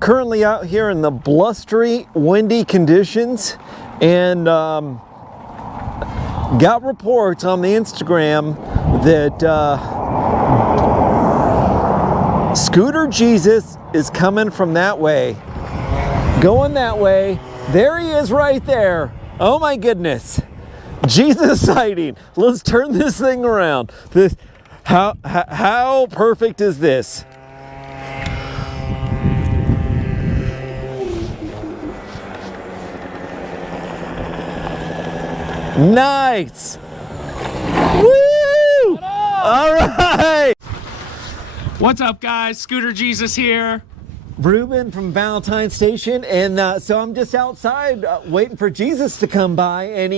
currently out here in the blustery, windy conditions, and got reports on the Instagram that Scooter Jesus is coming from that way, going that way. There he is right there. Oh my goodness. Jesus sighting. Let's turn this thing around. How perfect is this? Nice. Woo! All right. What's up, guys? Scooter Jesus here. Ruben from Valentine Station, and so I'm just outside waiting for Jesus to come by, and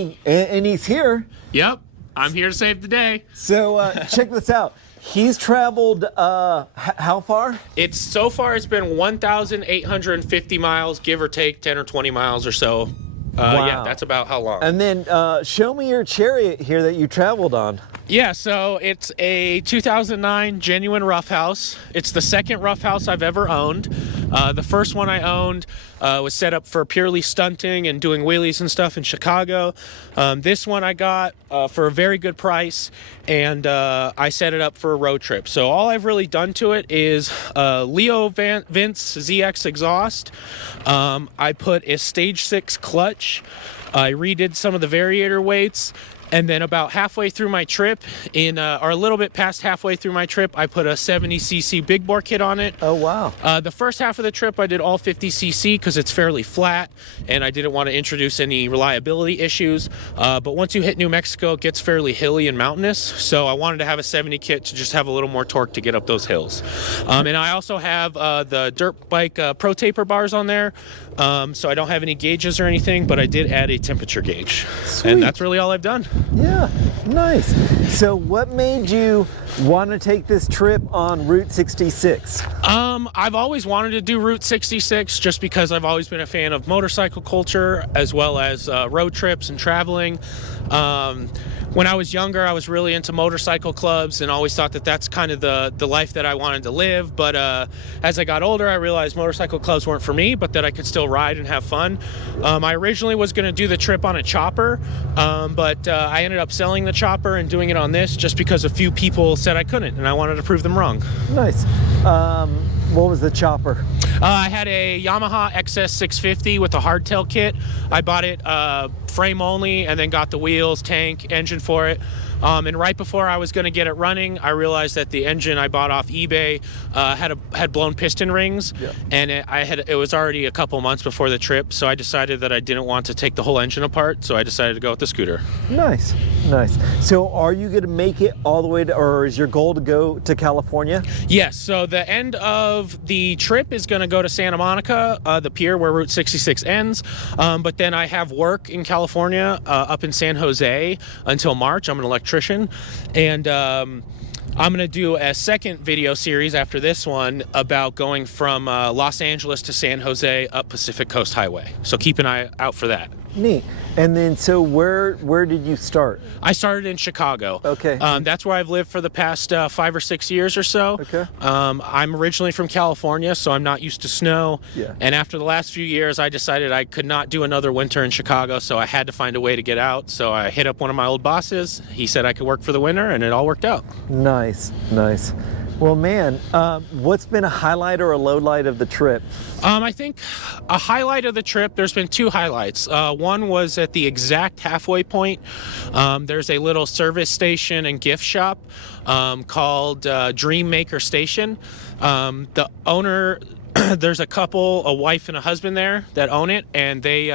he's here. Yep, I'm here to save the day. So check this out. He's traveled how far? So far it's been 1,850 miles, give or take 10 or 20 miles or so. Wow. Yeah, that's about how long. And then show me your chariot here that you traveled on. Yeah, so it's a 2009 genuine roughhouse. It's the second roughhouse I've ever owned. The first one I owned was set up for purely stunting and doing wheelies and stuff in Chicago. This one I got for a very good price, and I set it up for a road trip. So all I've really done to it is Leo Vince ZX exhaust. I put a stage 6 clutch. I redid some of the variator weights. And then about halfway through my trip, or a little bit past halfway through my trip, I put a 70cc big bore kit on it. Oh, wow. The first half of the trip, I did all 50cc because it's fairly flat, and I didn't want to introduce any reliability issues. But once you hit New Mexico, it gets fairly hilly and mountainous, so I wanted to have a 70 kit to just have a little more torque to get up those hills. And I also have the dirt bike Pro Taper bars on there, so I don't have any gauges or anything, but I did add a temperature gauge. Sweet. And that's really all I've done. Yeah, nice. So what made you want to take this trip on Route 66? I've always wanted to do Route 66 just because I've always been a fan of motorcycle culture as well as road trips and traveling. When I was younger, I was really into motorcycle clubs and always thought that that's kind of the life that I wanted to live. But as I got older, I realized motorcycle clubs weren't for me, but that I could still ride and have fun. I originally was going to do the trip on a chopper, but I ended up selling the chopper and doing it on this just because a few people said I couldn't, and I wanted to prove them wrong. Nice. What was the chopper? I had a Yamaha XS650 with a hardtail kit. I bought it frame only and then got the wheels, tank, engine for it. And right before I was going to get it running, I realized that the engine I bought off eBay had blown piston rings, yeah. And it was already a couple months before the trip, so I decided that I didn't want to take the whole engine apart, so I decided to go with the scooter. Nice, nice. So are you going to make it all the way to, or is your goal to go to California? Yes, so the end of the trip is going to go to Santa Monica, the pier where Route 66 ends, but then I have work in California up in San Jose until March. I'm an electrician, and I'm going to do a second video series after this one about going from Los Angeles to San Jose up Pacific Coast Highway. So keep an eye out for that. Neat. And then, so where did you start? I started in Chicago. Okay. That's where I've lived for the past 5 or 6 years or so. Okay. I'm originally from California, so I'm not used to snow. Yeah. And after the last few years, I decided I could not do another winter in Chicago, so I had to find a way to get out. So I hit up one of my old bosses. He said I could work for the winter, and it all worked out. Nice, nice. Well, man, what's been a highlight or a low light of the trip? I think a highlight of the trip, there's been two highlights. One was at the exact halfway point. There's a little service station and gift shop called Dream Maker Station. The owner... There's a couple, a wife and a husband there that own it, and they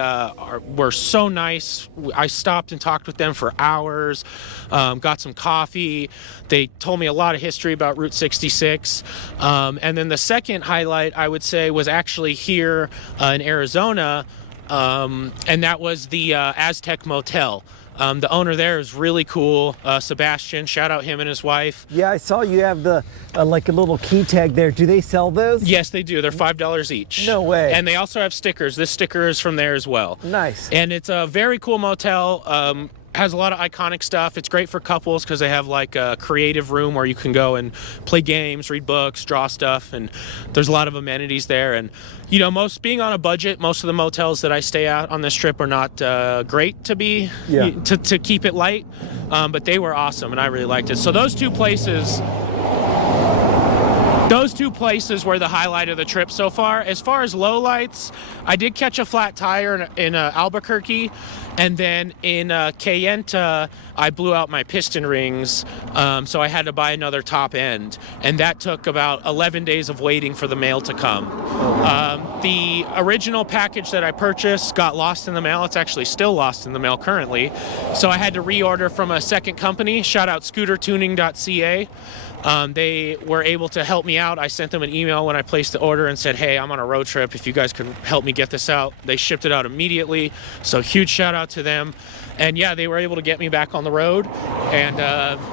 were so nice. I stopped and talked with them for hours, got some coffee. They told me a lot of history about Route 66. And then the second highlight, I would say, was actually here in Arizona, and that was the Aztec Motel. The owner there is really cool, Sebastian. Shout out him and his wife. Yeah, I saw you have the like a little key tag there. Do they sell those? Yes, they do. They're $5 each. No way. And they also have stickers. This sticker is from there as well. Nice. And it's a very cool motel. has a lot of iconic stuff. It's great for couples because they have like a creative room where you can go and play games, read books, draw stuff, and there's a lot of amenities there. And you know, being on a budget, most of the motels that I stay at on this trip are not great to keep it light, but they were awesome and I really liked it. So those two places were the highlight of the trip so far. As far as lowlights, I did catch a flat tire in Albuquerque, and then in Kayenta, I blew out my piston rings, so I had to buy another top end, and that took about 11 days of waiting for the mail to come. The original package that I purchased got lost in the mail. It's actually still lost in the mail currently, so I had to reorder from a second company. Shout out scootertuning.ca. They were able to help me out. I sent them an email when I placed the order and said, hey, I'm on a road trip. If you guys could help me get this out. They shipped it out immediately. So huge shout out to them. And yeah, they were able to get me back on the road. And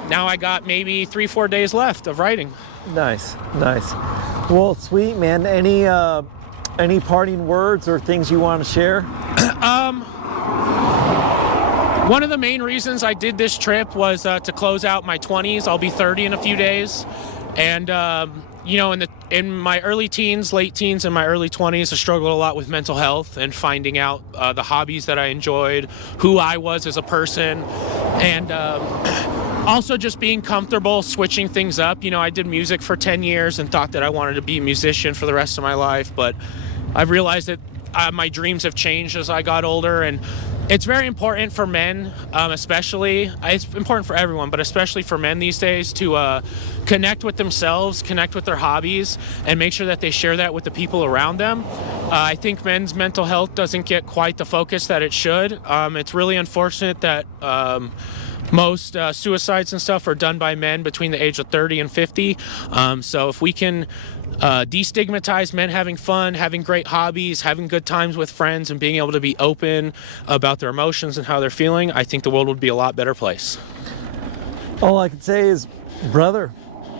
now I got maybe 3-4 days left of riding. Nice. Well, sweet, man. Any parting words or things you want to share? One of the main reasons I did this trip was to close out my 20s. I'll be 30 in a few days. And, you know, in my early teens, late teens, and my early 20s, I struggled a lot with mental health and finding out the hobbies that I enjoyed, who I was as a person, and also just being comfortable switching things up. You know, I did music for 10 years and thought that I wanted to be a musician for the rest of my life, but I've realized that my dreams have changed as I got older, and it's very important for men, especially. It's important for everyone, but especially for men these days to connect with themselves, connect with their hobbies, and make sure that they share that with the people around them. I think men's mental health doesn't get quite the focus that it should. It's really unfortunate that most suicides and stuff are done by men between the age of 30 and 50. So if we can destigmatize men having fun, having great hobbies, having good times with friends, and being able to be open about their emotions and how they're feeling, I think the world would be a lot better place. All I can say is, brother,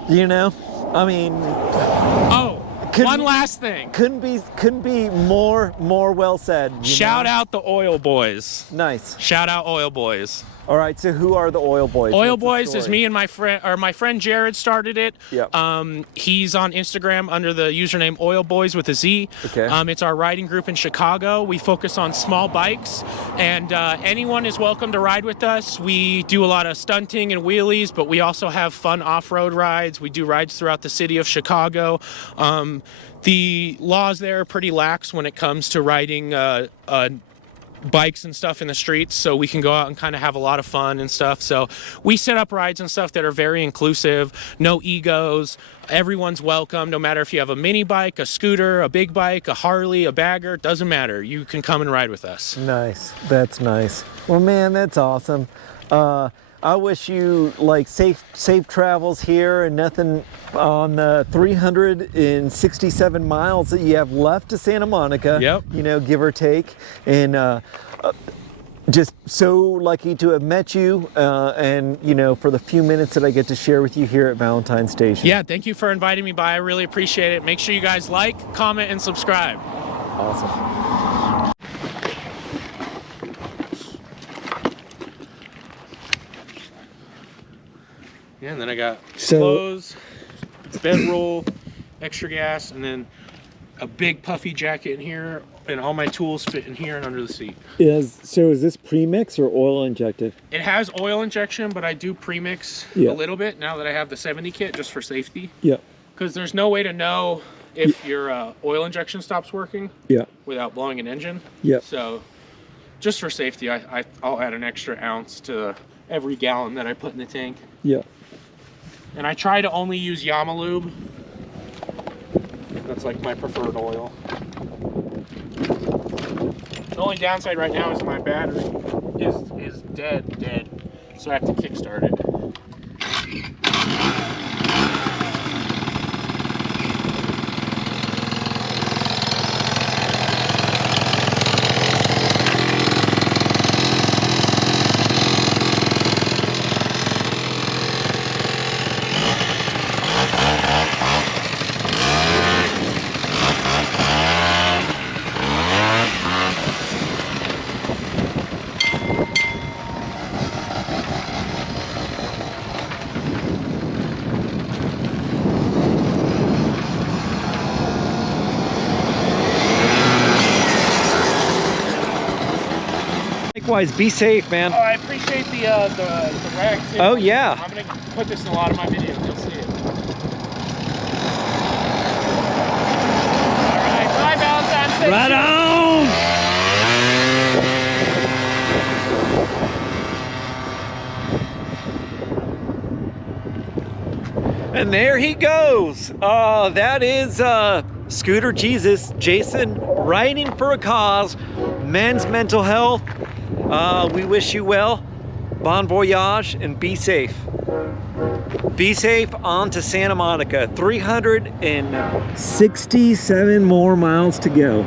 you know, I mean... Oh, one last thing. Couldn't be more well said. Shout out the Oil Boys. Nice. Shout out Oil Boys. All right, so who are the Oil Boys? Oil Boys is me and my friend Jared started it. Yep. He's on Instagram under the username Oil Boys with a Z. Okay. It's our riding group in Chicago. We focus on small bikes, and anyone is welcome to ride with us. We do a lot of stunting and wheelies, but we also have fun off-road rides. We do rides throughout the city of Chicago. The laws there are pretty lax when it comes to riding bikes and stuff in the streets, so we can go out and kind of have a lot of fun and stuff. So we set up rides and stuff that are very inclusive, no egos, everyone's welcome, no matter if you have a mini bike, a scooter, a big bike, a Harley, a bagger, doesn't matter. You can come and ride with us. Nice. That's nice. Well, man, that's awesome. I wish you like safe travels here and nothing on the 367 miles that you have left to Santa Monica. Yep. You know, give or take. And just so lucky to have met you and, you know, for the few minutes that I get to share with you here at Valentine Station. Yeah, thank you for inviting me by. I really appreciate it. Make sure you guys like, comment, and subscribe. Awesome. Yeah, and then I got clothes, bedroll, extra gas, and then a big puffy jacket in here, and all my tools fit in here and under the seat. So is this premix or oil injected? It has oil injection, but I do premix a little bit now that I have the 70 kit just for safety. Yeah. Because there's no way to know if your oil injection stops working without blowing an engine. Yeah. So just for safety, I'll add an extra ounce to every gallon that I put in the tank. Yeah. And I try to only use Yamalube. That's like my preferred oil. The only downside right now is my battery is dead. So I have to kickstart it. Likewise, be safe, man. Oh, I appreciate the rag too. Oh, yeah. I'm gonna put this in a lot of my videos. You'll see it. All right, bye, Valentine Station. Right on! And there he goes. That is Scooter Jesus, Jason, riding for a cause, men's mental health. We wish you well. Bon voyage and be safe. Be safe on to Santa Monica. 367 more miles to go.